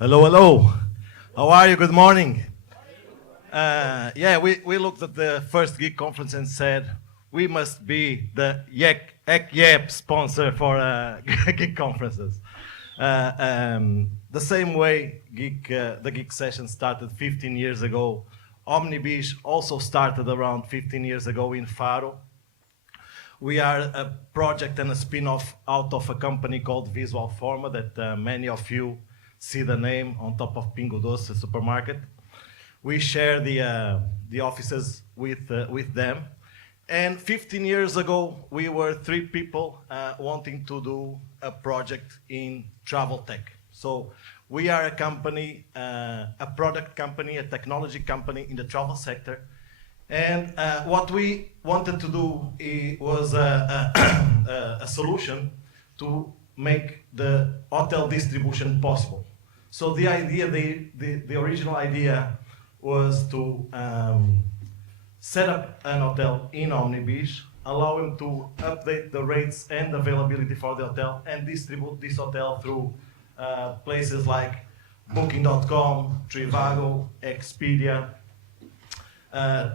Hello, hello. How are you? Good morning. We looked at the first Geek conference and said we must be the Yap sponsor for Geek conferences. The same way the Geek session started 15 years ago, OmniBeach also started around 15 years ago in Faro. We are a project and a spin-off out of a company called Visual Forma that many of you see the name on top of Pingo Doce supermarket. We share the offices with them. And 15 years ago, we were three people wanting to do a project in travel tech. So we are a company, a product company, a technology company in the travel sector. And what we wanted to do was a solution to make the hotel distribution possible. So the idea, the original idea was to set up an hotel in OmniBeach, allow him to update the rates and availability for the hotel and distribute this hotel through places like Booking.com, Trivago, Expedia,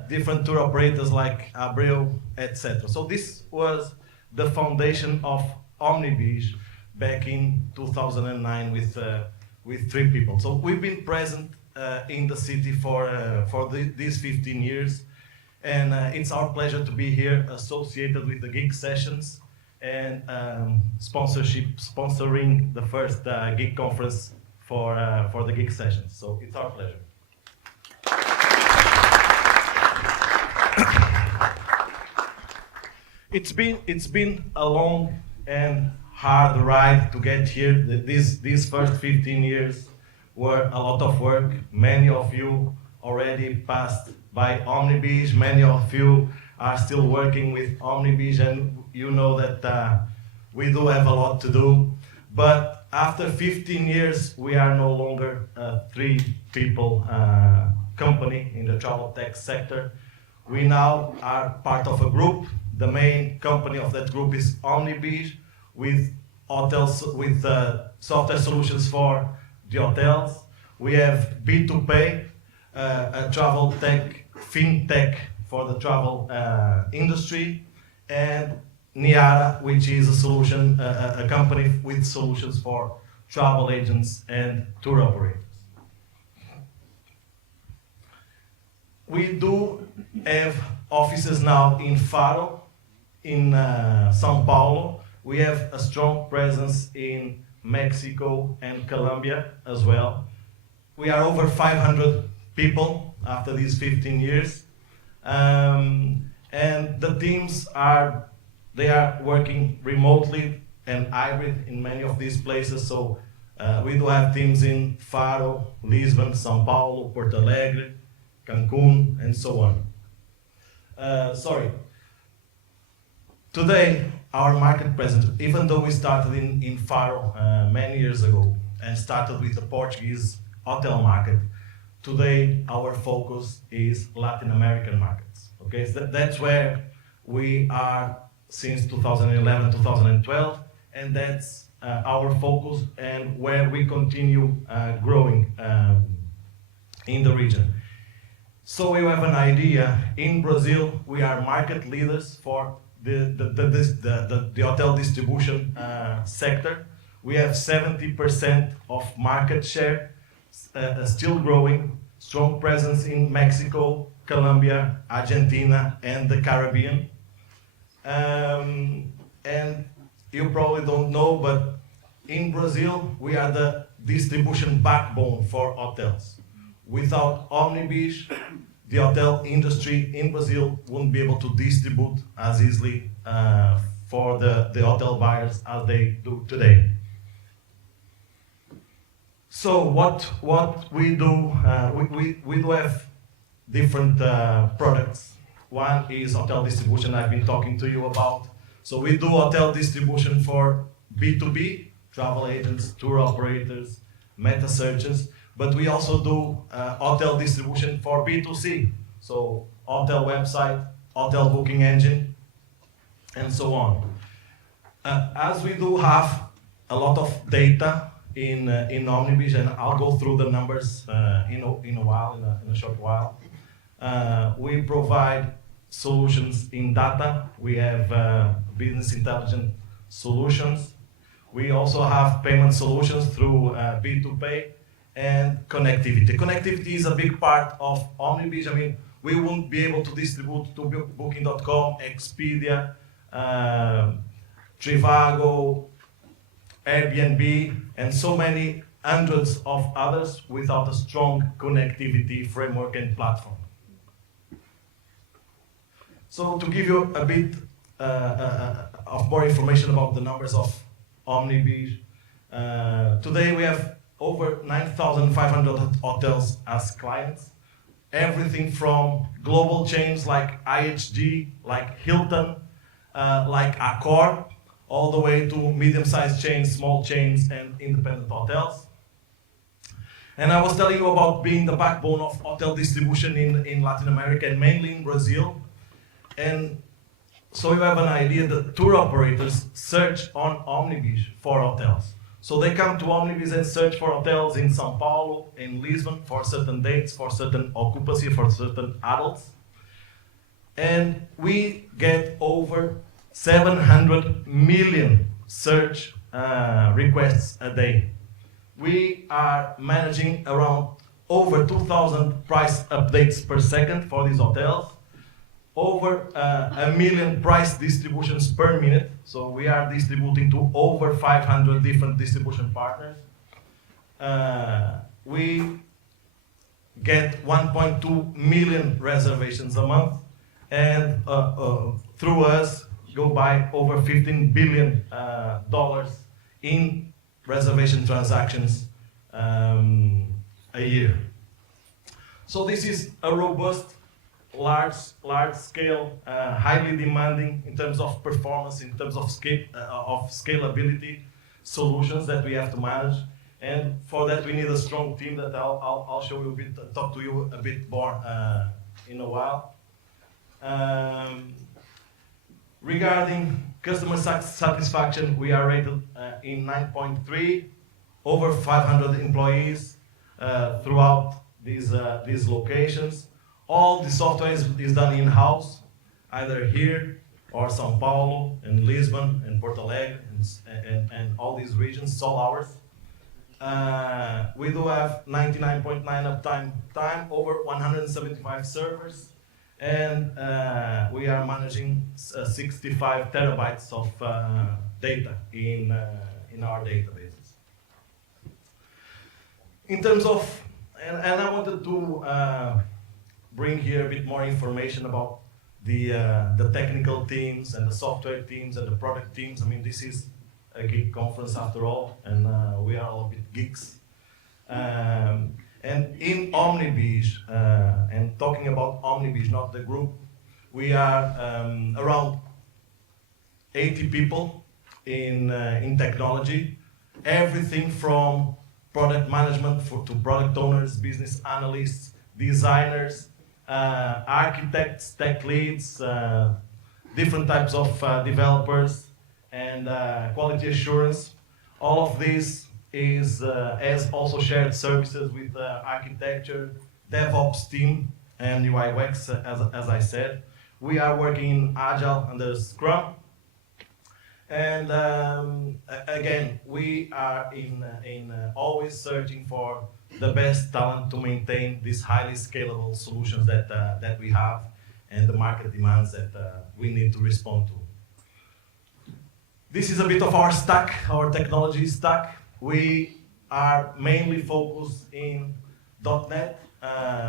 different tour operators like Abreu, etc. So this was the foundation of OmniBeach back in 2009 with three people. So we've been present in the city for these 15 years, and it's our pleasure to be here associated with the Geek Sessions and sponsoring the first Geek conference for the Geek Sessions. So it's our pleasure. It's been a long and hard ride to get here. These first 15 years were a lot of work. Many of you already passed by OmniBeach. Many of you are still working with OmniBeach, and you know that we do have a lot to do. But after 15 years, we are no longer a three people company in the travel tech sector. We now are part of a group. The main company of that group is OmniBeach, with hotels, with software solutions for the hotels. We have B2Pay, a travel tech, fintech for the travel industry, and Niara, which is a solution, a company with solutions for travel agents and tour operators. We do have offices now in Faro, in São Paulo. We have a strong presence in Mexico and Colombia as well. We are over 500 people after these 15 years. And the teams are working remotely and hybrid in many of these places. So we do have teams in Faro, Lisbon, São Paulo, Porto Alegre, Cancun, and so on. Today, our market presence, even though we started in Faro many years ago and started with the Portuguese hotel market, today our focus is Latin American markets. Okay, so that's where we are since 2011, 2012, and that's our focus and where we continue growing in the region. So we have an idea. In Brazil, we are market leaders for the hotel distribution sector. We have 70% of market share, still growing, strong presence in Mexico, Colombia, Argentina, and the Caribbean. And you probably don't know, but in Brazil, we are the distribution backbone for hotels. Without OmniBeach, the hotel industry in Brazil wouldn't be able to distribute as easily for the hotel buyers as they do today. So what we do, we do have different products. One is hotel distribution I've been talking to you about. So we do hotel distribution for B2B, travel agents, tour operators, meta searches. But we also do hotel distribution for B2C, so hotel website, hotel booking engine, and so on. As we do have a lot of data in Omnibiz, and I'll go through the numbers in a short while. We provide solutions in data. We have business intelligence solutions. We also have payment solutions through B2Pay and connectivity. Connectivity is a big part of Omnibiz. I mean, we won't be able to distribute to Booking.com, Expedia, Trivago, Airbnb, and so many hundreds of others without a strong connectivity framework and platform. So to give you a bit of more information about the numbers of Omnibiz, today we have over 9,500 hotels as clients. Everything from global chains like IHG, like Hilton, like Accor, all the way to medium-sized chains, small chains, and independent hotels. And I was telling you about being the backbone of hotel distribution in Latin America and mainly in Brazil. And so you have an idea that tour operators search on Omnibiz for hotels. So they come to Omnibiz and search for hotels in São Paulo, in Lisbon, for certain dates, for certain occupancy, for certain adults. And we get over 700 million search requests a day. We are managing around over 2,000 price updates per second for these hotels, over 1 million price distributions per minute. So we are distributing to over 500 different distribution partners. We get 1.2 million reservations a month, and through us go by over $15 billion in reservation transactions a year. So this is a robust, large scale, highly demanding in terms of performance, in terms of scalability solutions that we have to manage. And for that we need a strong team that I'll show you a bit, talk to you a bit more in a while. Regarding customer satisfaction, we are rated in 9.3, over 500 employees throughout these locations. All the software is done in-house, either here or São Paulo and Lisbon and Porto Alegre and all these regions. It's all ours. We do have 99.9 uptime, over 175 servers, and we are managing 65 terabytes of data in our databases. In terms of, and I wanted to bring here a bit more information about the technical teams and the software teams and the product teams. I mean, this is a geek conference after all, and we are all a bit geeks. And in Omnibiz, and talking about Omnibiz, not the group, we are around 80 people in technology. Everything from product management to product owners, business analysts, designers, architects, tech leads, different types of developers, and quality assurance. All of this is has also shared services with architecture, DevOps team, and UI UX, as I said. We are working in Agile under Scrum. And again, we are always searching for the best talent to maintain these highly scalable solutions that we have and the market demands that we need to respond to. This is a bit of our stack, our technology stack. We are mainly focused in .NET,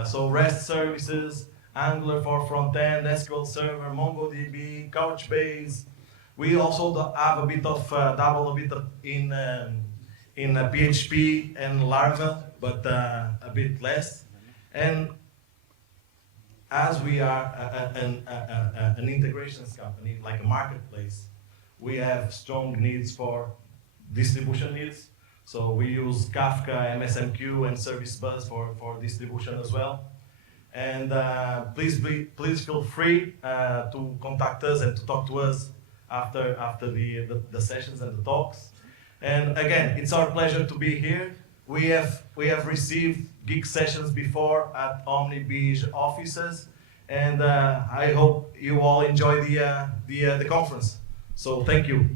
so REST services, Angular for front-end, SQL Server, MongoDB, Couchbase. We also have a bit of dabble a bit in PHP and Laravel, but a bit less. And as we are an integrations company, like a marketplace, we have strong needs for distribution needs. So we use Kafka, MSMQ, and Service Bus for distribution as well. And please feel free to contact us and to talk to us after the sessions and the talks. And again, it's our pleasure to be here. We have received geek sessions before at Omni Beige offices, and I hope you all enjoy the conference. So thank you.